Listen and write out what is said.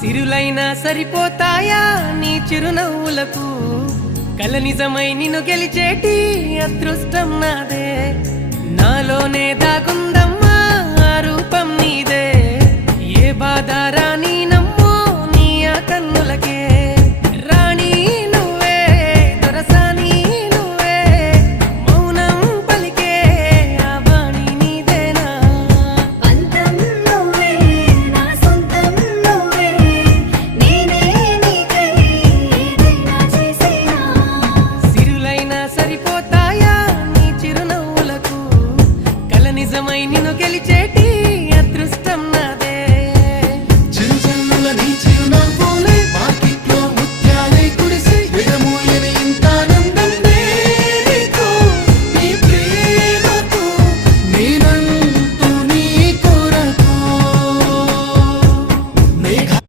సిరులైనా సరిపోతాయా నీ చిరునవ్వులకు కల నిజమై నిన్ను గెలిచేటి అదృష్టం నాదే నాలోనే దాగుందమ్మా ఆ రూపం నీదే ఏ బాధ రాని